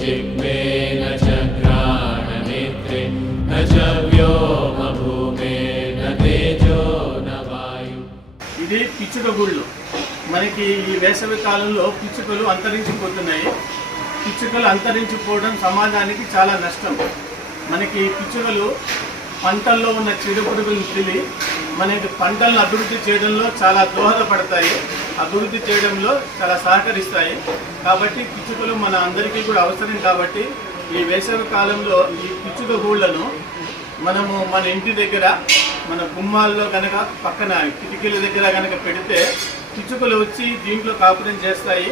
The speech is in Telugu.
जिह्वे न च घ्राणनेत्रे न च व्योमभूमे न तेजो न वायु ఇది పిచ్చుక గుళ్ళు మనకి ఈ వేసవి కాలంలో పిచ్చుకలు అంతరించిపోతున్నాయి పిచ్చుకలు అంతరించిపోవడం సమాజానికి చాలా నష్టం మనకి పిచ్చుకలు పంటల్లో ఉన్న చెడు పురుగులను తిని మనకి పంటలను అభివృద్ధి చేయడంలో చాలా దోహదపడతాయి. అభివృద్ధి చేయడంలో చాలా సహకరిస్తాయి. కాబట్టి పిచ్చుకలు మన అందరికీ కూడా అవసరం కాబట్టి ఈ వేసవి కాలంలో ఈ పిచ్చుక గూళ్ళను మనము మన ఇంటి దగ్గర మన గుమ్మాల్లో కనుక పక్కన కిటికీల దగ్గర కనుక పెడితే పిచ్చుకలు వచ్చి దీంట్లో కాపురం చేస్తాయి.